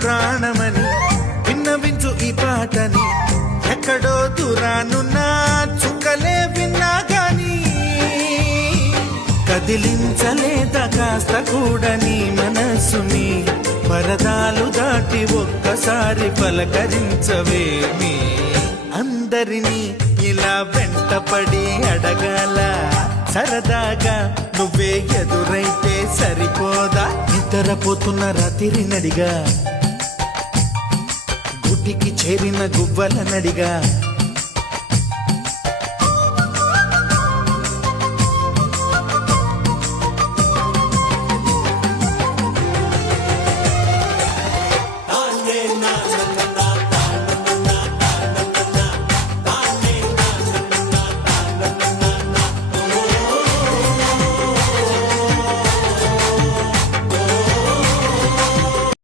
ప్రాణమని విన్నవించు ఈ పాటని ఎక్కడో దూరానున్నా చుక్కలే విన్నా గాని కదిలించలేదా కాస్త కూడా నీ మనసుని పరదాలు దాటి ఒక్కసారి పలకరించవేమి అందరినీ ఇలా వెంటపడి అడగాల సరదాగా నువ్వే ఎదురైతే సరిపోదా నిద్రపోతున్న రాత్రి నడిగా గుటికి చేరిన గువ్వల నడిగా